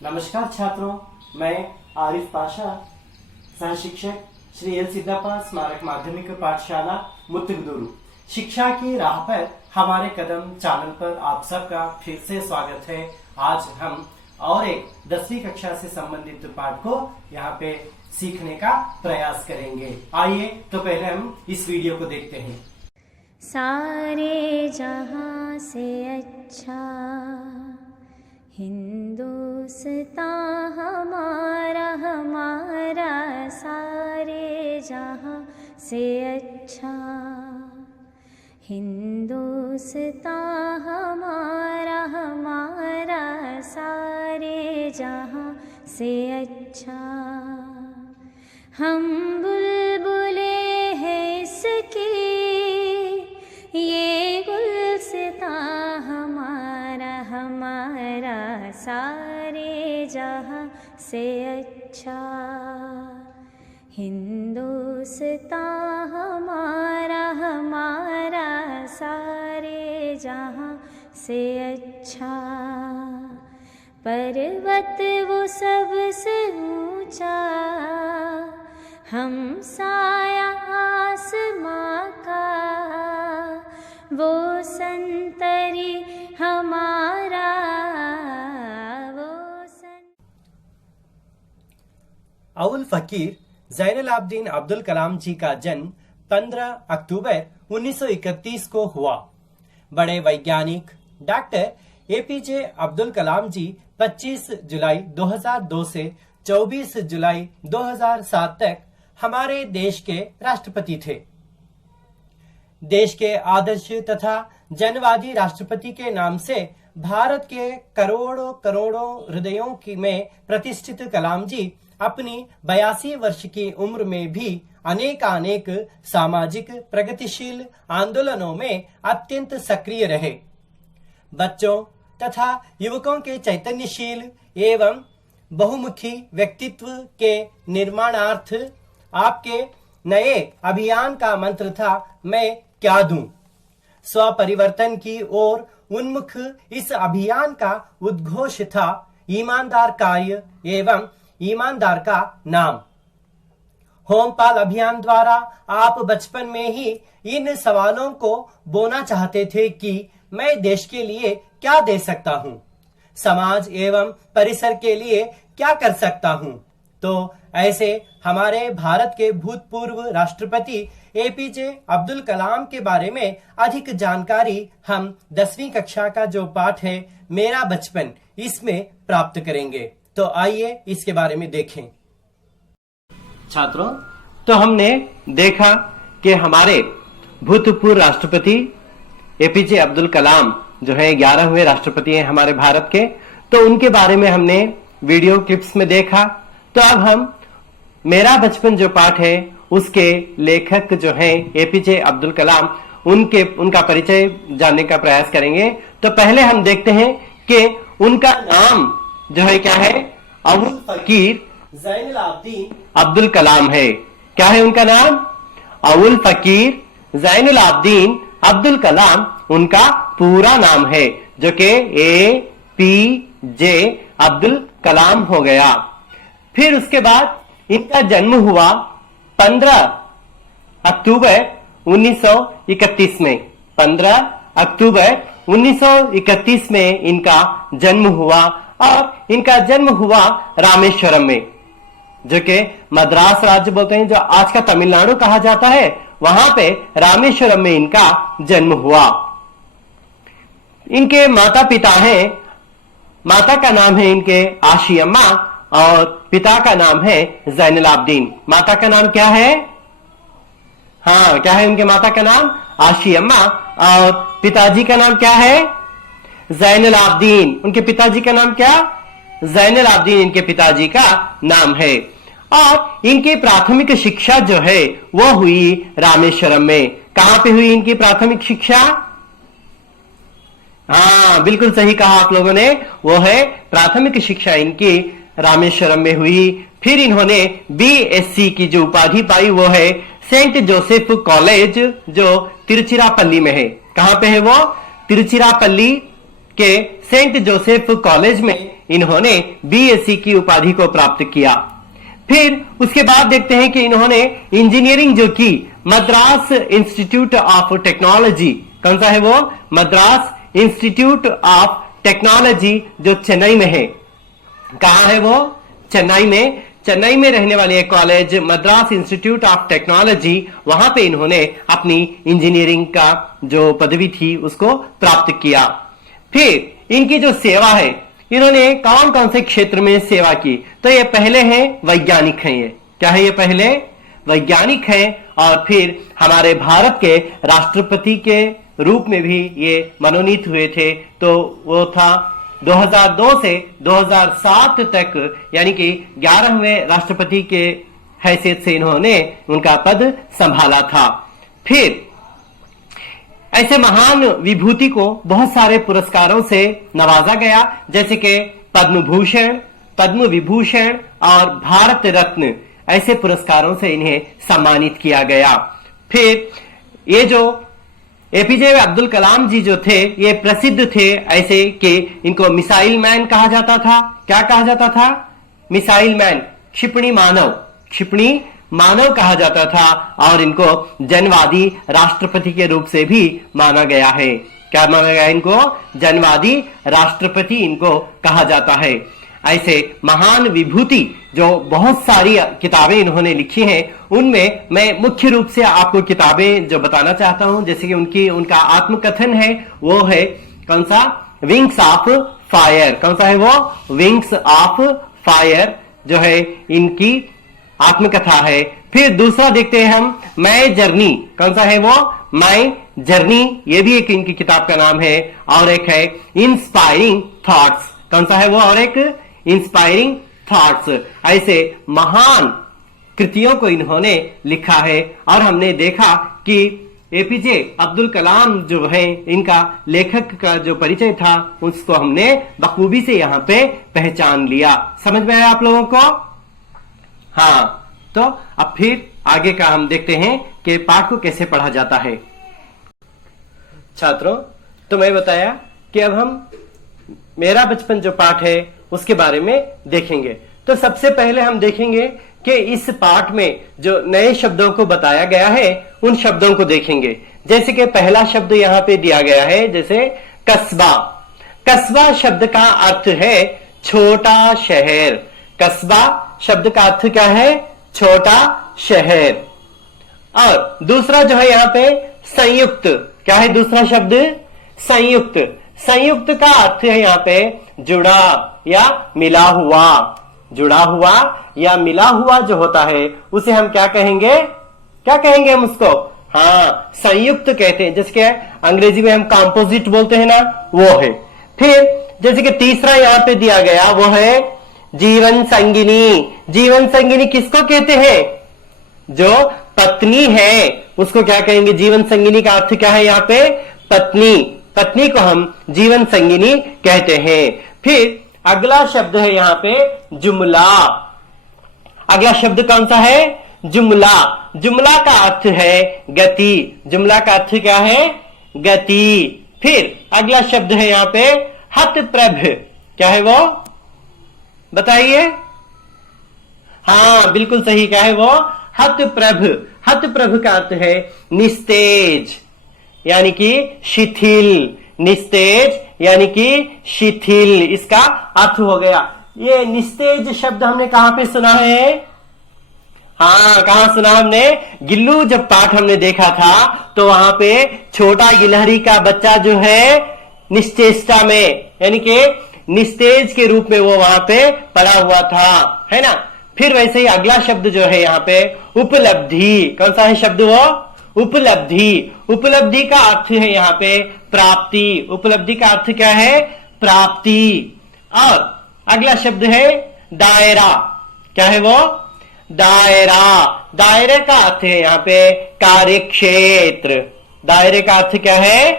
नमस्कार छात्रों, मैं आरिफ पाशा, सह शिक्षक श्री एल सिद्धप्पा स्मारक माध्यमिक पाठशाला मुत्तुगुदूरू। शिक्षा की राह पर हमारे कदम चैनल पर आप सबका फिर से स्वागत है। आज हम और एक 10वीं कक्षा से संबंधित पाठ को यहाँ पे सीखने का प्रयास करेंगे। आइए तो पहले हम इस वीडियो को देखते हैं। सारे जहां से अच्छा हिंदुस्तान हमारा हमारा, सारे जहां से अच्छा हिंदुस्तान हमारा हमारा, सारे जहां से अच्छा। हम बुलबुले हैं इसकी, ये गुलसितां हमारा हमारा, सारे जहां से अच्छा हिंदुस्तान हमारा हमारा, सारे जहां से अच्छा। पर्वत वो सबसे ऊंचा, हम साया आसमां का, वो संतरी हमारा अवुल फकीर ज़ैनुल आबदीन अब्दुल कलाम जी का जन्म 15 अक्टूबर 1931 को हुआ। बड़े वैज्ञानिक डॉक्टर एपीजे अब्दुल कलाम जी 25 जुलाई 2002 से 24 जुलाई 2007 तक हमारे देश के राष्ट्रपति थे। देश के आदर्श तथा जनवादी राष्ट्रपति के नाम से भारत के करोड़ों करोड़ों हृदयों में प्रतिष्ठित कलाम जी अपनी 82 वर्ष की उम्र में भी अनेक सामाजिक प्रगतिशील आंदोलनों में अत्यंत सक्रिय रहे। बच्चों तथा युवकों के चैतन्यशील एवं बहुमुखी व्यक्तित्व के निर्माणार्थ आपके नए अभियान का मंत्र था, मैं क्या दूं। स्व परिवर्तन की ओर उन्मुख इस अभियान का उद्घोष था, ईमानदार कार्य एवं ईमानदार का नाम। होमपाल अभियान द्वारा आप बचपन में ही इन सवालों को बोना चाहते थे कि मैं देश के लिए क्या दे सकता हूँ, समाज एवं परिसर के लिए क्या कर सकता हूँ। तो ऐसे हमारे भारत के भूतपूर्व राष्ट्रपति एपीजे अब्दुल कलाम के बारे में अधिक जानकारी हम 10वीं कक्षा का जो पाठ है मेरा बचपन, इसमें प्राप्त करेंगे। तो आइए इसके बारे में देखें। छात्रों, तो हमने देखा कि हमारे भूतपूर्व राष्ट्रपति एपीजे अब्दुल कलाम जो है 11वें राष्ट्रपति हैं हमारे भारत के, तो उनके बारे में हमने वीडियो क्लिप्स में देखा। तो अब हम मेरा बचपन जो पाठ है उसके लेखक जो हैं एपीजे अब्दुल कलाम, उनका परिचय जानने का प्रयास करेंगे। तो पहले हम देखते हैं कि उनका नाम जो है क्या है, अवुल फकीर ज़ैनुल आबदीन अब्दुल कलाम है। क्या है उनका नाम? अवुल फकीर ज़ैनुल आबदीन अब्दुल कलाम उनका पूरा नाम है, जो कि एपीजे अब्दुल कलाम हो गया। फिर उसके बाद इनका जन्म हुआ 15 अक्टूबर 1931 में। 15 अक्टूबर 1931 में इनका जन्म हुआ और इनका जन्म हुआ रामेश्वरम में, जो कि मद्रास राज्य बोलते हैं, जो आज का तमिलनाडु कहा जाता है, वहां पे रामेश्वरम में इनका जन्म हुआ। इनके माता पिता हैं, माता का नाम है इनके आशी अम्मा और पिता का नाम है ज़ैनुल आबदीन। माता का नाम क्या है? हाँ, क्या है उनके माता का नाम? आशी अम्मा। और पिताजी का नाम क्या है? ज़ैनुल आबदीन। उनके पिताजी का नाम क्या? ज़ैनुल आबदीन इनके पिताजी का नाम है। और इनकी प्राथमिक शिक्षा जो है वो हुई रामेश्वरम में। कहां पे हुई इनकी प्राथमिक शिक्षा? हाँ, बिल्कुल सही कहा आप लोगों ने, वो है प्राथमिक शिक्षा इनकी रामेश्वरम में हुई। फिर इन्होंने बीएससी की जो उपाधि पाई वो है सेंट जोसेफ कॉलेज, जो तिरुचिरापल्ली में है। कहां पे है वो? तिरुचिरापल्ली के सेंट जोसेफ कॉलेज में इन्होंने बीएससी की उपाधि को प्राप्त किया। फिर उसके बाद देखते हैं कि इन्होंने इंजीनियरिंग जो की मद्रास इंस्टीट्यूट ऑफ टेक्नोलॉजी, कौन सा है वो, मद्रास इंस्टीट्यूट ऑफ टेक्नोलॉजी जो चेन्नई में है। कहां है वो, चेन्नई में। चेन्नई में रहने वाले एक college Madras institute of technology, वहां पे इन्होंने अपनी इंजीनियरिंग का जो पदवी थी उसको प्राप्त किया। फिर इनकी जो सेवा है, इन्होंने कौन कौन से क्षेत्र में सेवा की, तो ये पहले हैं वैज्ञानिक हैं। ये क्या है, ये पहले वैज्ञानिक हैं और फिर हमारे भारत के राष्ट्रपति के रूप में भी ये मनोनीत हुए थे। तो वो था 2002 से 2007 तक, यानी कि 11वें राष्ट्रपति के हैसियत से इन्होंने उनका पद संभाला था। फिर ऐसे महान विभूति को बहुत सारे पुरस्कारों से नवाजा गया, जैसे कि पद्म भूषण, पद्म विभूषण और भारत रत्न, ऐसे पुरस्कारों से इन्हें सम्मानित किया गया। फिर ये जो एपीजे अब्दुल कलाम जी जो थे, ये प्रसिद्ध थे ऐसे कि इनको मिसाइल मैन कहा जाता था। क्या कहा जाता था, मिसाइल मैन, क्षिपणी मानव, क्षिपणी मानव कहा जाता था। और इनको जनवादी राष्ट्रपति के रूप से भी माना गया है। क्या माना गया इनको, जनवादी राष्ट्रपति इनको कहा जाता है। ऐसे महान विभूति जो बहुत सारी किताबें इन्होंने लिखी हैं, उनमें मैं मुख्य रूप से आपको किताबें जो बताना चाहता हूं, जैसे कि उनका आत्मकथन है, वो है कौन सा, विंग्स ऑफ फायर। कौन सा है वो, विंग्स ऑफ फायर जो है इनकी आत्मकथा है। फिर दूसरा देखते हैं हम, माय जर्नी। कौन सा है वो, माय जर्नी, ये भी एक इनकी किताब का नाम है। और एक है इंस्पायरिंग थॉट्स। कौन सा है वो, और एक इंस्पायरिंग थॉट्स। ऐसे महान कृतियों को इन्होंने लिखा है। और हमने देखा कि एपीजे अब्दुल कलाम जो है, इनका लेखक का जो परिचय था उसको हमने बखूबी से यहाँ पे पहचान लिया। समझ में आया आप लोगों को? हाँ, तो अब फिर आगे का हम देखते हैं कि पाठ को कैसे पढ़ा जाता है। छात्रों, तो मैं बताया कि अब हम मेरा बचपन जो पाठ है उसके बारे में देखेंगे। तो सबसे पहले हम देखेंगे कि इस पाठ में जो नए शब्दों को बताया गया है उन शब्दों को देखेंगे। जैसे कि पहला शब्द यहाँ पे दिया गया है, जैसे कस्बा। कस्बा शब्द का अर्थ है छोटा शहर। कस्बा शब्द का अर्थ क्या है, छोटा शहर। और दूसरा जो है यहाँ पे संयुक्त। क्या है दूसरा शब्द, संयुक्त। संयुक्त का अर्थ है यहाँ पे जुड़ा या मिला हुआ। जुड़ा हुआ या मिला हुआ जो होता है उसे हम क्या कहेंगे, क्या कहेंगे हम उसको, हाँ, संयुक्त कहते हैं। जैसे कि अंग्रेजी में हम कंपोजिट बोलते हैं ना, वो है। फिर जैसे कि तीसरा यहाँ पे दिया गया वो है जीवन संगिनी। जीवन संगिनी किसको कहते हैं, जो पत्नी है उसको क्या कहेंगे, जीवन संगिनी का अर्थ क्या है यहाँ पे, पत्नी। पत्नी को हम जीवन संगिनी कहते हैं। फिर अगला शब्द है यहाँ पे जुमला। अगला शब्द कौन सा है, जुमला। जुमला का अर्थ है गति। जुमला का अर्थ क्या है, गति। फिर अगला शब्द है यहाँ पे हतप्रभ। क्या है वो, बताइए। हाँ, बिल्कुल सही, क्या है वो, हतप्रभ। हतप्रभ का अर्थ है निस्तेज, यानी कि शिथिल। निस्तेज यानी कि शिथिल, इसका अर्थ हो गया। ये निस्तेज शब्द हमने कहां पे सुना है, हाँ, कहां सुना हमने, गिल्लू जब पाठ हमने देखा था तो वहां पे छोटा गिलहरी का बच्चा जो है निश्चेष्टा में, यानी कि निस्तेज के रूप में वो वहां पे पड़ा हुआ था, है ना। फिर वैसे ही अगला शब्द जो है यहाँ पे उपलब्धि। कौन सा है शब्द वो, उपलब्धि। उपलब्धि का अर्थ है यहाँ पे प्राप्ति। उपलब्धि का अर्थ क्या है, प्राप्ति। और अगला शब्द है दायरा। क्या है वो, दायरा। दायरे का अर्थ है यहाँ पे कार्यक्षेत्र। दायरे का अर्थ क्या है,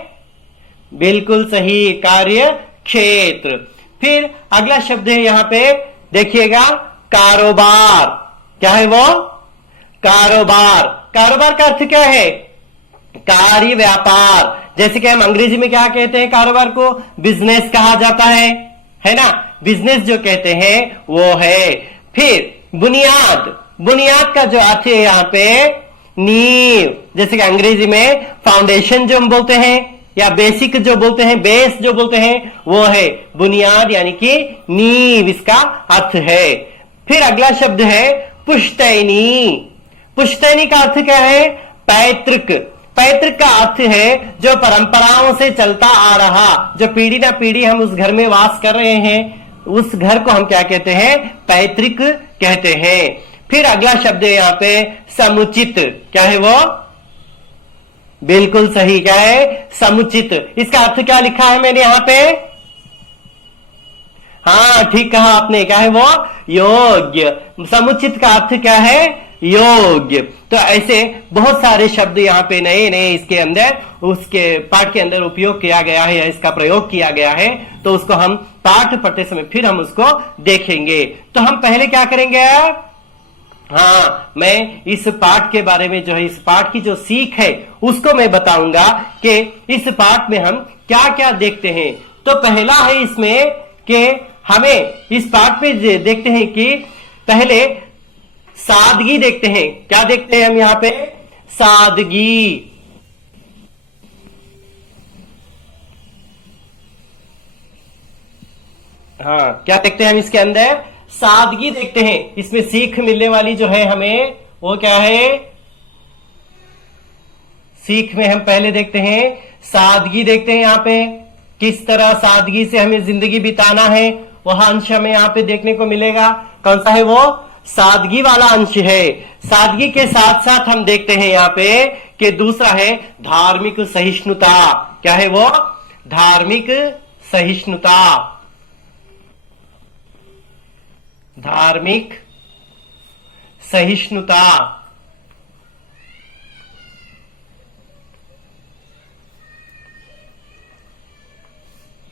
बिल्कुल सही, कार्य क्षेत्र। फिर अगला शब्द है यहाँ पे देखिएगा कारोबार। क्या है वो, कारोबार। कारोबार का अर्थ क्या है, कार्य व्यापार। जैसे कि हम अंग्रेजी में क्या कहते हैं, कारोबार को बिजनेस कहा जाता है ना। बिजनेस जो कहते हैं वो है। फिर बुनियाद, बुनियाद का जो अर्थ है यहाँ पे नींव, जैसे कि अंग्रेजी में फाउंडेशन जो हम बोलते हैं या बेसिक जो बोलते हैं, बेस जो बोलते हैं, वो है बुनियाद यानी कि नींव, इसका अर्थ है। फिर अगला शब्द है पुश्तैनी। पुश्तैनी का अर्थ क्या है? पैतृक। पैतृक का अर्थ है जो परंपराओं से चलता आ रहा, जो पीढ़ी ना पीढ़ी हम उस घर में वास कर रहे हैं, उस घर को हम क्या कहते हैं? पैतृक कहते हैं। फिर अगला शब्द है यहाँ पे समुचित। क्या है वो? बिल्कुल सही, क्या है? समुचित। इसका अर्थ क्या लिखा है मैंने यहाँ पे? हाँ, ठीक कहा आपने, क्या है वो? योग्य। समुचित का अर्थ क्या है? योग्य। तो ऐसे बहुत सारे शब्द यहाँ पे नए नए इसके अंदर, उसके पाठ के अंदर उपयोग किया गया है या इसका प्रयोग किया गया है। तो उसको हम पाठ पढ़ते समय फिर हम उसको देखेंगे। तो हम पहले क्या करेंगे? हाँ, मैं इस पाठ के बारे में जो है, इस पाठ की जो सीख है उसको मैं बताऊंगा कि इस पाठ में हम क्या क्या देखते हैं। तो पहला है इसमें कि हमें इस पाठ पे देखते हैं कि पहले सादगी देखते हैं। क्या देखते हैं हम यहाँ पे? सादगी। हाँ, क्या देखते हैं हम इसके अंदर? सादगी देखते हैं। इसमें सीख मिलने वाली जो है हमें, वो क्या है? सीख में हम पहले देखते हैं सादगी देखते हैं। यहाँ पे किस तरह सादगी से हमें जिंदगी बिताना है, वह अंश हमें यहाँ पे देखने को मिलेगा। कौन सा है वो? सादगी वाला अंश है। सादगी के साथ साथ हम देखते हैं यहाँ पे कि दूसरा है धार्मिक सहिष्णुता। क्या है वो? धार्मिक सहिष्णुता। धार्मिक सहिष्णुता।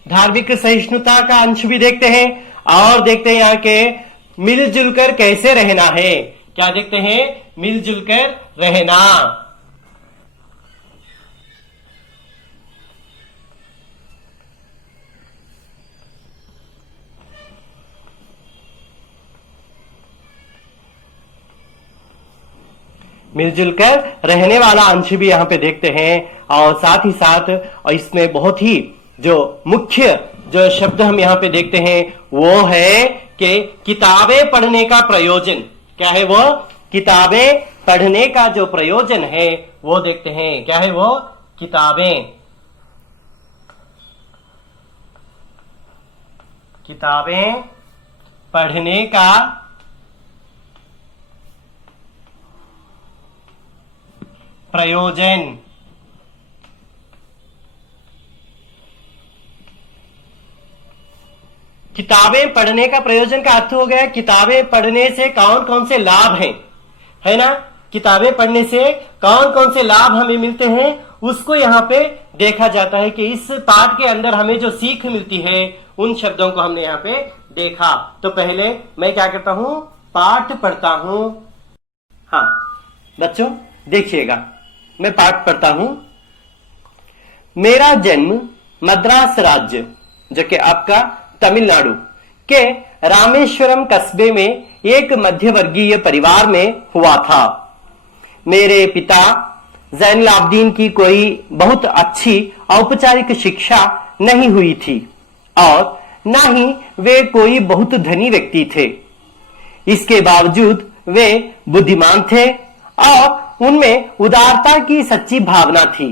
धार्मिक सहिष्णुता का अंश भी देखते हैं और देखते हैं यहाँ के मिलजुल कर कैसे रहना है। क्या देखते हैं? मिलजुल कर रहना। मिलजुल कर रहने वाला अंश भी यहाँ पे देखते हैं। और साथ ही साथ और इसमें बहुत ही जो मुख्य जो शब्द हम यहाँ पे देखते हैं वो है कि किताबें पढ़ने का प्रयोजन। क्या है वो? किताबें पढ़ने का जो प्रयोजन है वो देखते हैं। क्या है वो? किताबें। किताबें पढ़ने का प्रयोजन। किताबें पढ़ने का प्रयोजन का अर्थ हो गया किताबें पढ़ने से कौन कौन से लाभ हैं, है ना? किताबें पढ़ने से कौन कौन से लाभ हमें मिलते हैं उसको यहाँ पे देखा जाता है कि इस पाठ के अंदर हमें जो सीख मिलती है उन शब्दों को हमने यहाँ पे देखा। तो पहले मैं क्या करता हूँ? पाठ पढ़ता हूँ। हाँ बच्चों देखिएगा, मैं पाठ पढ़ता हूँ। मेरा जन्म मद्रास राज्य जो कि आपका तमिलनाडु के रामेश्वरम कस्बे में एक मध्यवर्गीय परिवार में हुआ था। मेरे पिता जैनुल आबदीन की कोई बहुत अच्छी औपचारिक शिक्षा नहीं हुई थी और न ही वे कोई बहुत धनी व्यक्ति थे। इसके बावजूद वे बुद्धिमान थे और उनमें उदारता की सच्ची भावना थी।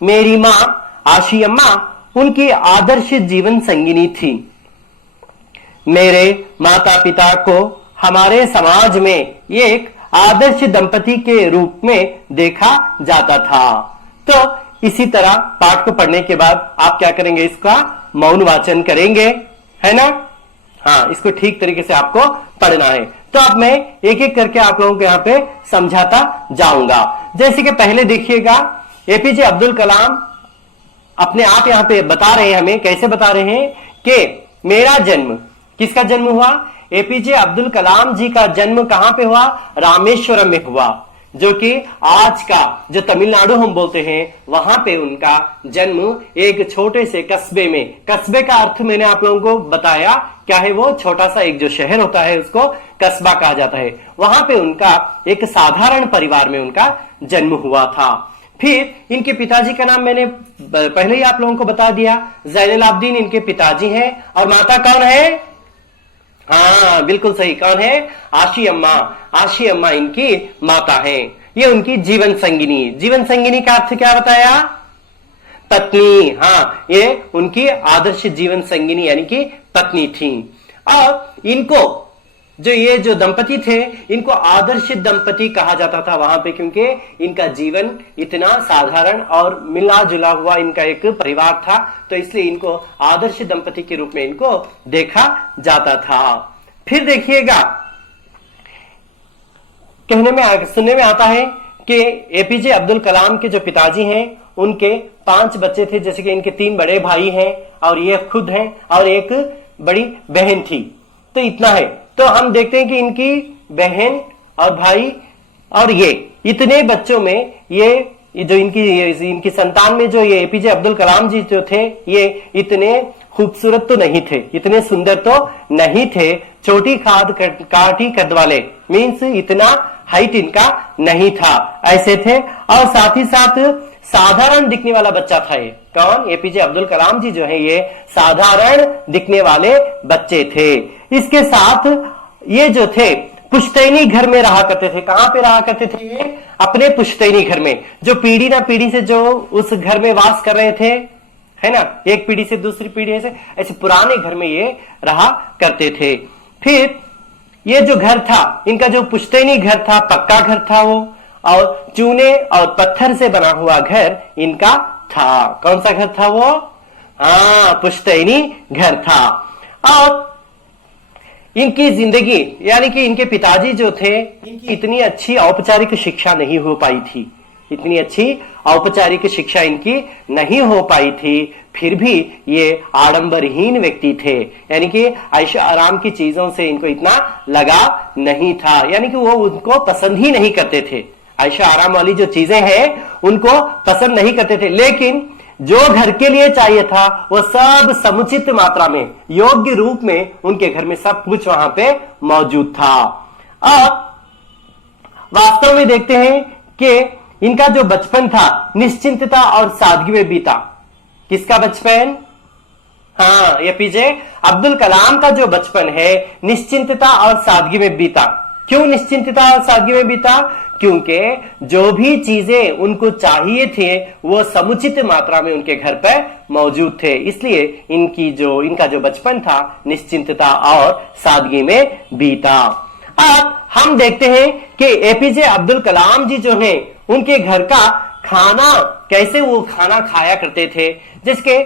मेरी माँ आशी अम्मा उनकी आदर्श जीवन संगिनी थी। मेरे माता पिता को हमारे समाज में एक आदर्श दंपति के रूप में देखा जाता था। तो इसी तरह पाठ को पढ़ने के बाद आप क्या करेंगे? इसका मौन वाचन करेंगे, है ना? हाँ, इसको ठीक तरीके से आपको पढ़ना है। तो अब मैं एक एक करके आप लोगों को यहाँ पे समझाता जाऊंगा। जैसे कि पहले देखिएगा, एपीजे अब्दुल कलाम अपने आप यहाँ पे बता रहे हैं, हमें कैसे बता रहे हैं कि मेरा जन्म, किसका जन्म हुआ? एपीजे अब्दुल कलाम जी का जन्म कहां पे हुआ? रामेश्वरम में हुआ। जो कि आज का जो तमिलनाडु हम बोलते हैं वहां पे उनका जन्म एक छोटे से कस्बे में, कस्बे का अर्थ मैंने आप लोगों को बताया क्या है, वो छोटा सा एक जो शहर होता है उसको कस्बा कहा जाता है। वहां पे उनका एक साधारण परिवार में उनका जन्म हुआ था। फिर इनके पिताजी का नाम मैंने पहले ही आप लोगों को बता दिया, जैनुल आबदीन इनके पिताजी हैं। और माता कौन है? हाँ बिल्कुल सही, कौन है? आशी अम्मा। आशी अम्मा इनकी माता है। ये उनकी जीवन संगिनी, जीवन संगिनी का अर्थ क्या बताया? पत्नी। हाँ, ये उनकी आदर्श जीवन संगिनी यानी कि पत्नी थी। और इनको ये जो दंपति थे इनको आदर्श दंपति कहा जाता था वहां पे, क्योंकि इनका जीवन इतना साधारण और मिला जुला हुआ इनका एक परिवार था, तो इसलिए इनको आदर्श दंपति के रूप में इनको देखा जाता था। फिर देखिएगा, सुनने में आता है कि एपीजे अब्दुल कलाम के जो पिताजी हैं उनके 5 बच्चे थे, जैसे कि इनके 3 बड़े भाई हैं और ये खुद हैं और एक बड़ी बहन थी। तो इतना है। तो हम देखते हैं कि इनकी बहन और भाई और ये इतने बच्चों में ये जो इनकी संतान में जो ये एपीजे अब्दुल कलाम जी जो थे ये इतने खूबसूरत तो नहीं थे, इतने सुंदर तो नहीं थे, छोटी काठी कद वाले, मीन्स इतना हाइट इनका नहीं था, ऐसे थे। और साथ ही साथ साधारण दिखने वाला बच्चा था ये। कौन? एपीजे अब्दुल कलाम जी जो है ये साधारण दिखने वाले बच्चे थे। इसके साथ ये जो थे पुश्तैनी घर में रहा करते थे। कहां पे रहा करते थे ये? अपने पुश्तैनी घर में, जो पीढ़ी ना पीढ़ी से जो उस घर में वास कर रहे थे, है ना, एक पीढ़ी से दूसरी पीढ़ी से, ऐसे पुराने घर में ये रहा करते थे। फिर ये जो घर था इनका, जो पुश्तैनी घर था, पक्का घर था वो, और चूने और पत्थर से बना हुआ घर इनका था। कौन सा घर था वो? हाँ, पुश्तैनी घर था। और इनकी जिंदगी यानी कि इनके पिताजी जो थे इनकी इतनी अच्छी औपचारिक शिक्षा नहीं हो पाई थी, इतनी अच्छी औपचारिक शिक्षा इनकी नहीं हो पाई थी, फिर भी ये आडंबरहीन व्यक्ति थे, यानी कि आयशा आराम की चीजों से इनको इतना लगाव नहीं था, यानी कि वो उनको पसंद ही नहीं करते थे। आयशा आराम वाली जो चीजें हैं उनको पसंद नहीं करते थे, लेकिन जो घर के लिए चाहिए था वो सब समुचित मात्रा में, योग्य रूप में उनके घर में सब कुछ वहां पे मौजूद था। अब वास्तव में देखते हैं कि इनका जो बचपन था निश्चिंतता और सादगी में बीता। किसका बचपन? हाँ, एपीजे अब्दुल कलाम का जो बचपन है निश्चिंतता और सादगी में बीता। क्यों निश्चिंतता और सादगी में बीता? क्योंकि जो भी चीजें उनको चाहिए थे वो समुचित मात्रा में उनके घर पर मौजूद थे, इसलिए इनका जो बचपन था निश्चिंतता और सादगी में बीता। अब हम देखते हैं कि एपीजे अब्दुल कलाम जी जो हैं उनके घर का खाना, कैसे वो खाना खाया करते थे, जिसके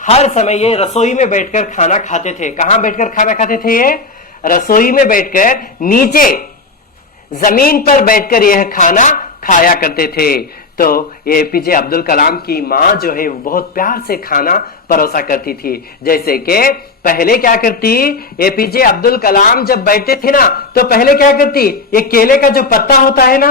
हर समय ये रसोई में बैठकर खाना खाते थे। कहां बैठकर खाना खाते थे ये? रसोई में बैठकर, नीचे जमीन पर बैठकर यह खाना खाया करते थे। तो एपीजे अब्दुल कलाम की माँ जो है वो बहुत प्यार से खाना परोसा करती थी। जैसे कि पहले क्या करती, एपीजे अब्दुल कलाम जब बैठते थे ना तो पहले क्या करती, ये केले का जो पत्ता होता है ना,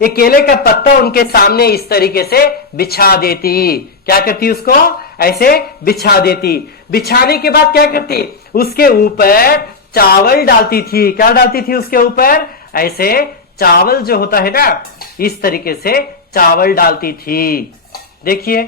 ये केले का पत्ता उनके सामने इस तरीके से बिछा देती। क्या करती? उसको ऐसे बिछा देती। बिछाने के बाद क्या करती, उसके ऊपर चावल डालती थी। क्या डालती थी उसके ऊपर? ऐसे चावल जो होता है ना, इस तरीके से चावल डालती थी। देखिए,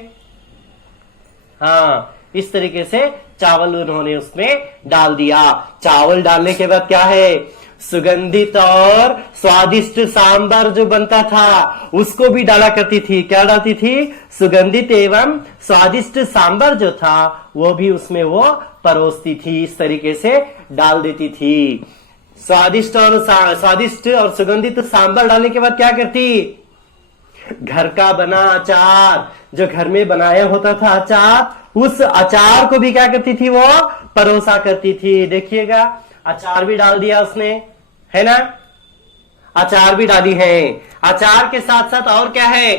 हाँ, इस तरीके से चावल उन्होंने उसमें डाल दिया। चावल डालने के बाद क्या है, सुगंधित और स्वादिष्ट सांबर जो बनता था उसको भी डाला करती थी। क्या डालती थी? सुगंधित एवं स्वादिष्ट सांबर जो था वो भी उसमें वो परोसती थी, इस तरीके से डाल देती थी। स्वादिष्ट और सुगंधित सांबर डालने के बाद क्या करती, घर का बना अचार, जो घर में बनाया होता था अचार, उस अचार को भी क्या करती थी, वो परोसा करती थी। देखिएगा, अचार भी डाल दिया उसने, है ना, अचार भी डाली है। अचार के साथ साथ और क्या है,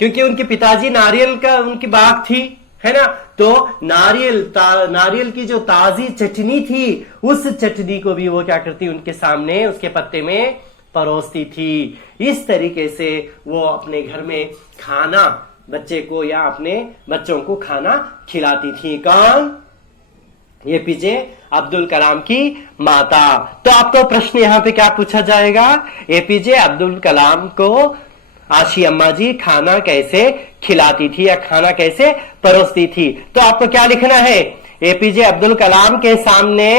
क्योंकि उनके पिताजी नारियल का उनकी बाग थी, है ना, तो नारियल की जो ताजी चटनी थी उस चटनी को भी वो क्या करती, उनके सामने उसके पत्ते में परोसती थी। इस तरीके से वो अपने घर में खाना बच्चे को या अपने बच्चों को खाना खिलाती थी। कौन? एपीजे अब्दुल कलाम की माता। तो आपको प्रश्न यहाँ पे क्या पूछा जाएगा? एपीजे अब्दुल कलाम को आशी अम्मा जी खाना कैसे खिलाती थी या खाना कैसे परोसती थी? तो आपको क्या लिखना है? एपीजे अब्दुल कलाम के सामने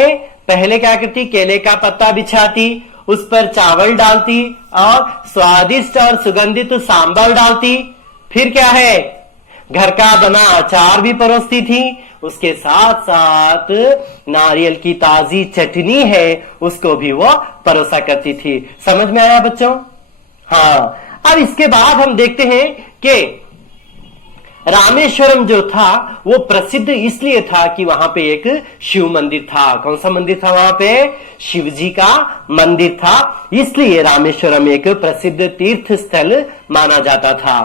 पहले क्या करती? केले का पत्ता बिछाती, उस पर चावल डालती और स्वादिष्ट और सुगंधित सांभर डालती। फिर क्या है? घर का बना अचार भी परोसती थी। उसके साथ साथ नारियल की ताजी चटनी है उसको भी वो परोसा करती थी। समझ में आया बच्चों? हाँ। अब इसके बाद हम देखते हैं कि रामेश्वरम जो था वो प्रसिद्ध इसलिए था कि वहां पे एक शिव मंदिर था। कौन सा मंदिर था वहां पे? शिव जी का मंदिर था, इसलिए रामेश्वरम एक प्रसिद्ध तीर्थ स्थल माना जाता था।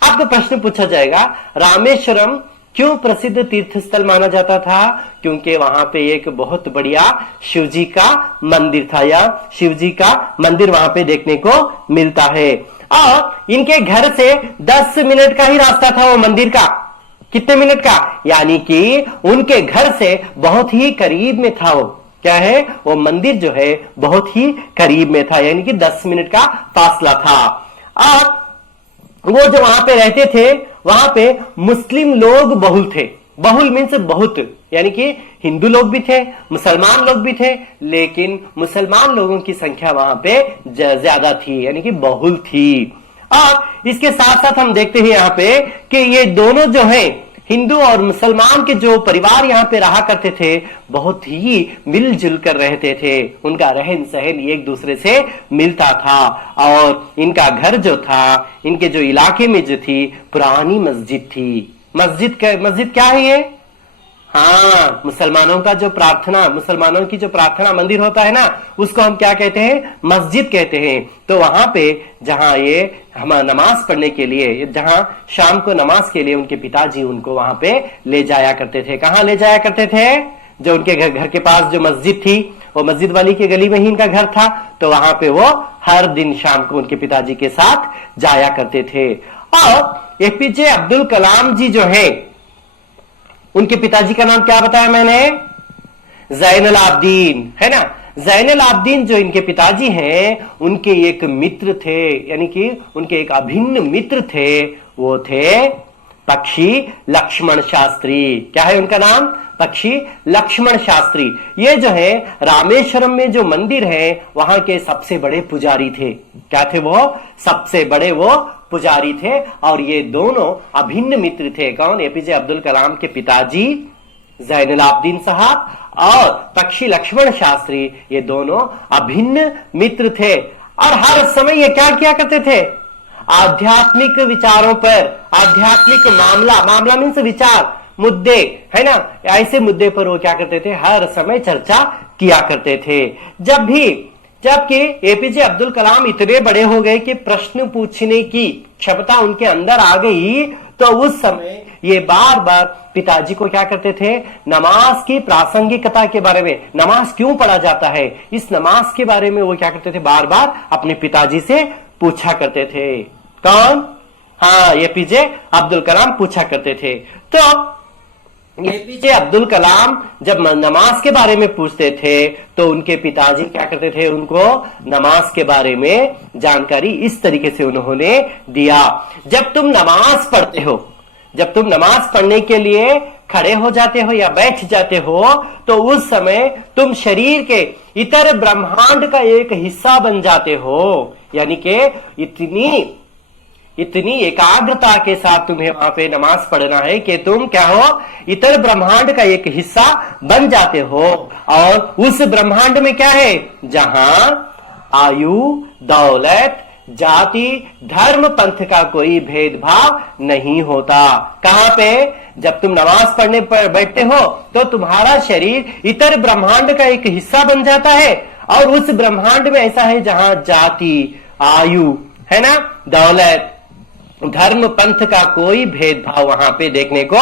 आपको प्रश्न पूछा जाएगा, रामेश्वरम क्यों प्रसिद्ध तीर्थ स्थल माना जाता था? क्योंकि वहां पे एक बहुत बढ़िया शिवजी का मंदिर था, या शिवजी का मंदिर वहां पे देखने को मिलता है। और इनके घर से 10 मिनट का ही रास्ता था वो मंदिर का। कितने मिनट का? यानी कि उनके घर से बहुत ही करीब में था वो। क्या है? वो मंदिर जो है बहुत ही करीब में था, यानी कि 10 मिनट का फासला था। और वो जो वहां पे रहते थे वहां पे मुस्लिम लोग बहुल थे। बहुल मीन्स बहुत, यानी कि हिंदू लोग भी थे, मुसलमान लोग भी थे, लेकिन मुसलमान लोगों की संख्या वहां पे ज्यादा थी, यानी कि बहुल थी। और इसके साथ साथ हम देखते हैं यहाँ पे कि ये दोनों जो है हिंदू और मुसलमान के जो परिवार यहाँ पे रहा करते थे बहुत ही मिलजुल कर रहते थे। उनका रहन सहन एक दूसरे से मिलता था। और इनका घर जो था, इनके जो इलाके में जो थी पुरानी मस्जिद थी। मस्जिद क्या है ये? हाँ, मुसलमानों का जो प्रार्थना, मुसलमानों की जो प्रार्थना मंदिर होता है ना, उसको हम क्या कहते हैं? मस्जिद कहते हैं। तो वहां पे जहां ये हम नमाज पढ़ने के लिए, जहां शाम को नमाज के लिए उनके पिताजी उनको वहां पे ले जाया करते थे। कहां ले जाया करते थे? जो उनके घर के पास जो मस्जिद थी, वो मस्जिद वाली की गली में ही इनका घर था, तो वहां पे वो हर दिन शाम को उनके पिताजी के साथ जाया करते थे। और एपीजे अब्दुल कलाम जी जो है, उनके पिताजी का नाम क्या बताया मैंने? जैनुल आबदीन, है ना। जैनुल आबदीन जो इनके पिताजी हैं, उनके एक मित्र थे, यानी कि उनके एक अभिन्न मित्र थे, वो थे पक्षी लक्ष्मण शास्त्री। क्या है उनका नाम? पक्षी लक्ष्मण शास्त्री। ये जो है रामेश्वरम में जो मंदिर है वहां के सबसे बड़े पुजारी थे। क्या थे वो? सबसे बड़े वो पुजारी थे। और ये दोनों अभिन्न मित्र थे। कौन? एपीजे अब्दुल कलाम के पिताजी जैनुल आबदीन साहब और पक्षी लक्ष्मण शास्त्री, ये दोनों अभिन्न मित्र थे। और हर समय ये क्या किया करते थे? आध्यात्मिक विचारों पर, आध्यात्मिक मामला मीन्स विचार, मुद्दे, है ना, ऐसे मुद्दे पर वो क्या करते थे? हर समय चर्चा किया करते थे। जबकि एपीजे अब्दुल कलाम इतने बड़े हो गए कि प्रश्न पूछने की क्षमता उनके अंदर आ गई, तो उस समय ये बार बार पिताजी को क्या करते थे? नमाज की प्रासंगिकता के बारे में, नमाज क्यों पढ़ा जाता है, इस नमाज के बारे में वो क्या करते थे? बार बार अपने पिताजी से पूछा करते थे। कौन? हाँ, एपीजे अब्दुल कलाम पूछा करते थे। तो एपीजे अब्दुल कलाम जब नमाज के बारे में पूछते थे तो उनके पिताजी क्या करते थे? उनको नमाज के बारे में जानकारी इस तरीके से उन्होंने दिया। जब तुम नमाज पढ़ते हो, जब तुम नमाज पढ़ने के लिए खड़े हो जाते हो या बैठ जाते हो, तो उस समय तुम शरीर के इतर ब्रह्मांड का एक हिस्सा बन जाते हो। यानी कि इतनी एकाग्रता के साथ तुम्हें वहां पे नमाज पढ़ना है कि तुम क्या हो? इतर ब्रह्मांड का एक हिस्सा बन जाते हो। और उस ब्रह्मांड में क्या है? जहां आयु, दौलत, जाति, धर्म, पंथ का कोई भेदभाव नहीं होता। कहां पे? जब तुम नमाज पढ़ने पर बैठते हो तो तुम्हारा शरीर इतर ब्रह्मांड का एक हिस्सा बन जाता है। और उस ब्रह्मांड में ऐसा है जहां जाति, आयु, है ना, दौलत, धर्म, पंथ का कोई भेदभाव वहां पे देखने को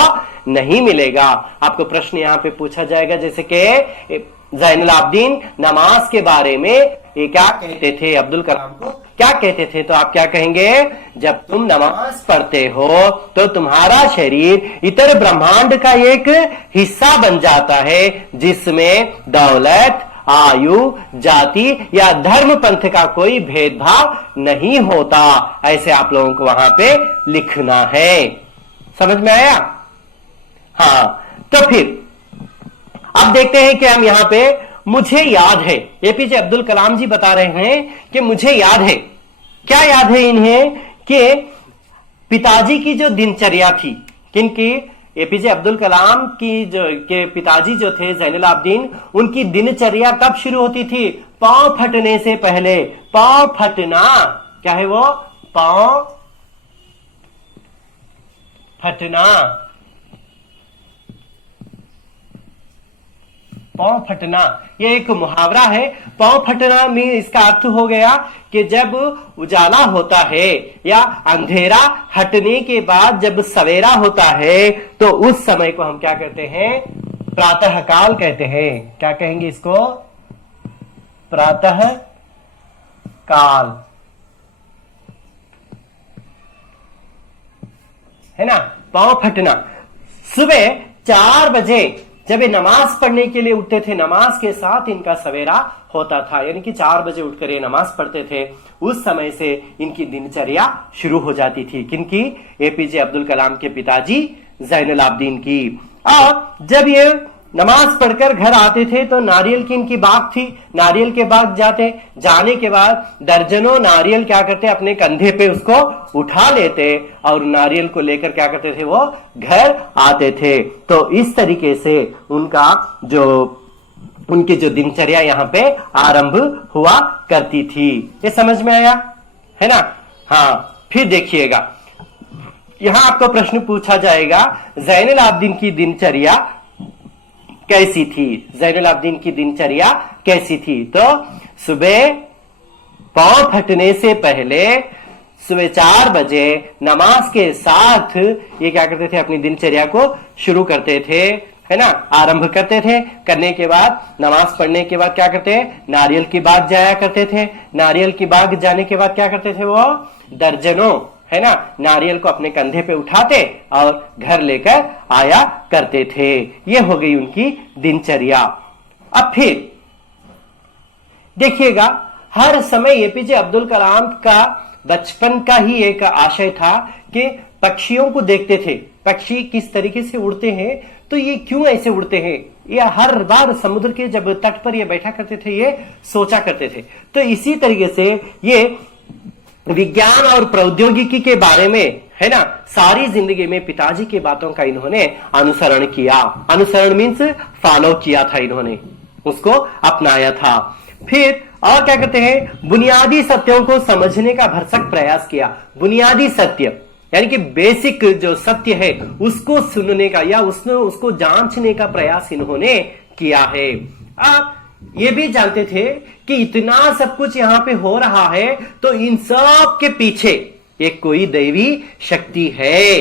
नहीं मिलेगा। आपको प्रश्न यहां पे पूछा जाएगा, जैसे कि जैनुल आबदीन नमाज के बारे में ये क्या कहते थे, अब्दुल कलाम को क्या कहते थे? तो आप क्या कहेंगे, जब तुम नमाज पढ़ते हो तो तुम्हारा शरीर इतर ब्रह्मांड का एक हिस्सा बन जाता है, जिसमें दौलत, आयु, जाति या धर्म पंथ का कोई भेदभाव नहीं होता। ऐसे आप लोगों को वहां पे लिखना है। समझ में आया? हाँ, तो फिर अब देखते हैं कि हम यहां पे मुझे याद है, एपीजे अब्दुल कलाम जी बता रहे हैं कि मुझे याद है। क्या याद है इन्हें? कि पिताजी की जो दिनचर्या थी, किनकी? एपीजे अब्दुल कलाम की जो के पिताजी जो थे जैनुल आबदीन, उनकी दिनचर्या कब शुरू होती थी? पांव फटने से पहले। पांव फटना क्या है वो? पांव फटना, पांव फटना ये एक मुहावरा है। पांव फटना में इसका अर्थ हो गया कि जब उजाला होता है या अंधेरा हटने के बाद जब सवेरा होता है, तो उस समय को हम क्या कहते हैं? प्रातः काल कहते हैं। क्या कहेंगे इसको? प्रातः काल, है ना? पांव फटना। सुबह 4 बजे जब ये नमाज पढ़ने के लिए उठते थे, नमाज के साथ इनका सवेरा होता था, यानी कि 4 बजे उठकर ये नमाज पढ़ते थे। उस समय से इनकी दिनचर्या शुरू हो जाती थी। किनकी? एपीजे अब्दुल कलाम के पिताजी जैनुल आबदीन की। और जब ये नमाज पढ़कर घर आते थे तो नारियल की इनकी बाग थी, नारियल के बाग जाने के बाद दर्जनों नारियल क्या करते? अपने कंधे पे उसको उठा लेते और नारियल को लेकर क्या करते थे? वो घर आते थे। तो इस तरीके से उनकी जो दिनचर्या यहाँ पे आरंभ हुआ करती थी। ये समझ में आया, है ना? हाँ, फिर देखिएगा, यहां आपको प्रश्न पूछा जाएगा, जैनुल आबदीन की दिनचर्या कैसी थी? जैनुल आबदीन की दिनचर्या कैसी थी? तो सुबह पांव फटने से पहले सुबह 4 बजे नमाज के साथ ये क्या करते थे? अपनी दिनचर्या को शुरू करते थे, है ना? आरंभ करते थे। करने के बाद, नमाज पढ़ने के बाद क्या करते? नारियल की बाग जाया करते थे। नारियल की बाग जाने के बाद क्या करते थे? वो दर्जनों, है ना, नारियल को अपने कंधे पे उठाते और घर लेकर आया करते थे। ये हो गई उनकी दिनचर्या। अब फिर देखिएगा, हर समय एपीजे अब्दुल कलाम का बचपन का ही एक आशय था कि पक्षियों को देखते थे, पक्षी किस तरीके से उड़ते हैं, तो ये क्यों ऐसे उड़ते हैं? ये हर बार समुद्र के जब तट पर ये बैठा करते थे, ये सोचा करते थे। तो इसी तरीके से ये विज्ञान और प्रौद्योगिकी के बारे में, है ना, सारी जिंदगी में पिताजी की बातों का इन्होंने अनुसरण किया। अनुसरण मीन्स फॉलो किया था, इन्होंने उसको अपनाया था। फिर और क्या करते हैं? बुनियादी सत्यों को समझने का भरसक प्रयास किया। बुनियादी सत्य यानी कि बेसिक जो सत्य है उसको सुनने का या उसको जांचने का प्रयास इन्होंने किया है। आप ये भी जानते थे कि इतना सब कुछ यहां पे हो रहा है तो इन सब के पीछे एक कोई दैवी शक्ति है,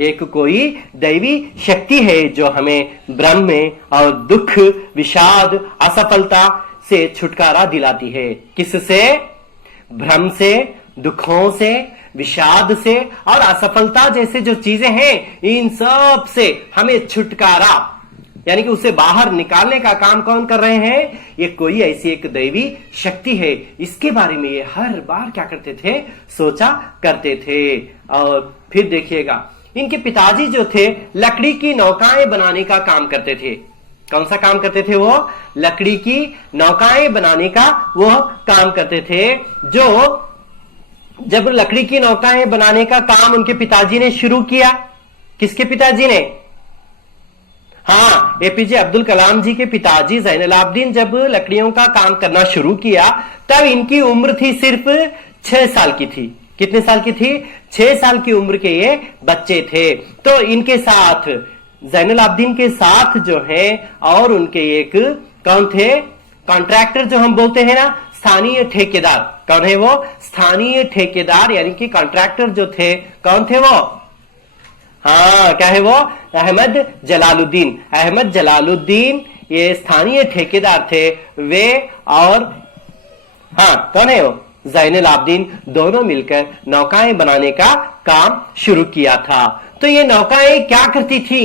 एक कोई दैवी शक्ति है जो हमें भ्रम में और दुख, विषाद, असफलता से छुटकारा दिलाती है। किससे? भ्रम से, दुखों से, विषाद से और असफलता जैसे जो चीजें हैं, इन सब से हमें छुटकारा यानी कि उसे बाहर निकालने का काम कौन कर रहे हैं? ये कोई ऐसी एक दैवी शक्ति है। इसके बारे में ये हर बार क्या करते थे? सोचा करते थे। और फिर देखिएगा, इनके पिताजी जो थे लकड़ी की नौकाएं बनाने का काम करते थे। कौन सा काम करते थे वो? लकड़ी की नौकाएं बनाने का वो काम करते थे। जो जब लकड़ी की नौकाएं बनाने का काम उनके पिताजी ने शुरू किया, किसके पिताजी ने? हाँ, एपीजे अब्दुल कलाम जी के पिताजी जैनुल आबदीन जब लकड़ियों का काम करना शुरू किया तब इनकी उम्र थी सिर्फ 6 साल की थी। कितने साल की थी? 6 साल की उम्र के ये बच्चे थे। तो इनके साथ जैनुल आबदीन के साथ जो है और उनके एक कौन थे? कॉन्ट्रैक्टर जो हम बोलते हैं ना, स्थानीय ठेकेदार। कौन है वो? स्थानीय ठेकेदार यानी कि कॉन्ट्रैक्टर जो थे, कौन थे वो? हाँ, क्या है वो? अहमद जलालुद्दीन। अहमद जलालुद्दीन ये स्थानीय ठेकेदार थे वे, और हाँ, कौन है वो? ज़ैनुल आबदीन, दोनों मिलकर नौकाएं बनाने का काम शुरू किया था। तो ये नौकाएं क्या करती थी,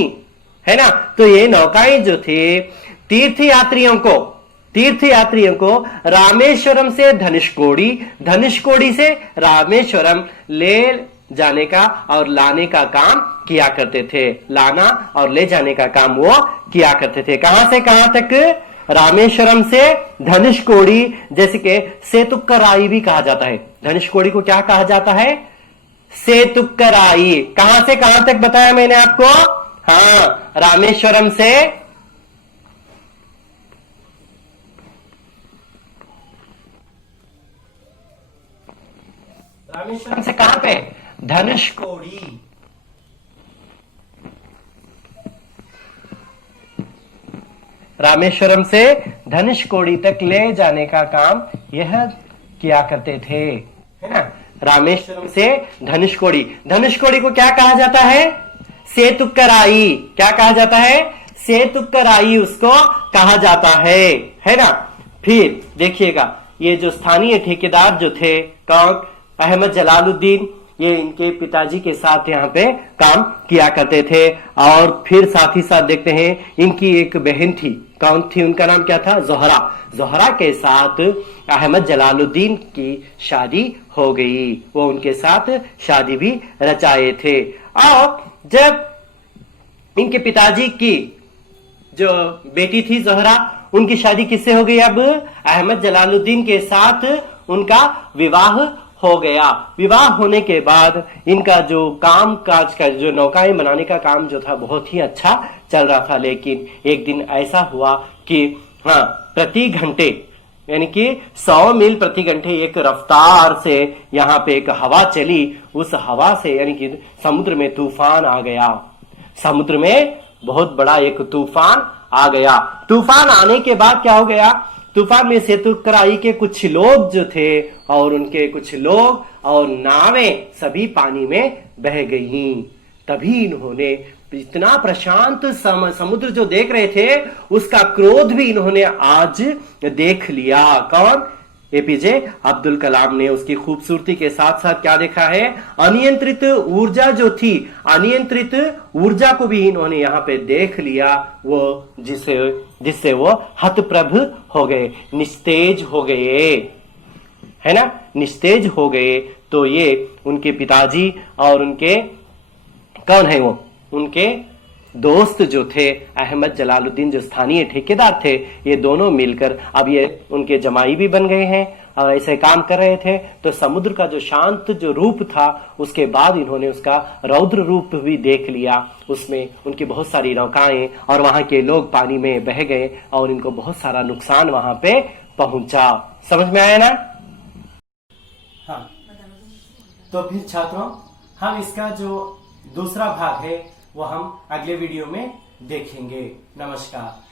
है ना? तो ये नौकाएं जो थे तीर्थ यात्रियों को रामेश्वरम से धनुषकोडी, धनुषकोडी से रामेश्वरम ले जाने का और लाने का काम किया करते थे। लाना और ले जाने का काम वो किया करते थे। कहां से कहां तक? रामेश्वरम से धनुषकोडी, जैसे कि सेतुक्कराई भी कहा जाता है। धनुषकोडी को क्या कहा जाता है? सेतुक्कराई। कहां से कहां तक बताया मैंने आपको? हाँ, रामेश्वरम से कहां पे? धनुषकोडी। रामेश्वरम से धनुषकोडी तक ले जाने का काम यह किया करते थे, है ना? रामेश्वरम से धनुषकोडी, धनुषकोडी को क्या कहा जाता है? सेतुक्कराई। क्या कहा जाता है? सेतुक्कराई उसको कहा जाता है ना? फिर देखिएगा, ये जो स्थानीय ठेकेदार जो थे, कौन? अहमद जलालुद्दीन, ये इनके पिताजी के साथ यहाँ पे काम किया करते थे। और फिर साथ ही साथ देखते हैं, इनकी एक बहन थी, कौन थी? उनका नाम क्या था? जोहरा। जोहरा के साथ अहमद जलालुद्दीन की शादी हो गई, वो उनके साथ शादी भी रचाए थे। और जब इनके पिताजी की जो बेटी थी जोहरा, उनकी शादी किससे हो गई? अब अहमद जलालुद्दीन के साथ उनका विवाह हो गया। विवाह होने के बाद इनका जो काम काज का, जो नौकाएं बनाने का काम जो था, बहुत ही अच्छा चल रहा था। लेकिन एक दिन ऐसा हुआ कि हाँ, प्रति घंटे यानी कि 100 मील प्रति घंटे एक रफ्तार से यहाँ पे एक हवा चली। उस हवा से यानी कि समुद्र में तूफान आ गया। समुद्र में बहुत बड़ा एक तूफान आ गया। तूफान आने के बाद क्या हो गया? तूफान में सेतुक्कराई के कुछ लोग जो थे और उनके कुछ लोग और नावें सभी पानी में बह गईं। तभी इन्होंने इतना प्रशांत समुद्र जो देख रहे थे, उसका क्रोध भी इन्होंने आज देख लिया। कौन? एपीजे अब्दुल कलाम ने उसकी खूबसूरती के साथ साथ क्या देखा है? अनियंत्रित ऊर्जा जो थी, अनियंत्रित ऊर्जा को भी इन्होंने यहाँ पे देख लिया, वो जिससे वो हतप्रभ हो गए, निस्तेज हो गए, है ना? निस्तेज हो गए। तो ये उनके पिताजी और उनके कौन है वो? उनके दोस्त जो थे, अहमद जलालुद्दीन जो स्थानीय ठेकेदार थे, ये दोनों मिलकर अब ये उनके जमाई भी बन गए हैं और ऐसे काम कर रहे थे। तो समुद्र का जो शांत जो रूप था, उसके बाद इन्होंने उसका रौद्र रूप भी देख लिया। उसमें उनकी बहुत सारी नौकाएं और वहां के लोग पानी में बह गए और इनको बहुत सारा नुकसान वहां पे पहुंचा। समझ में आया ना? हाँ, तो फिर छात्रों, हम इसका जो दूसरा भाग है वो हम अगले वीडियो में देखेंगे। नमस्कार।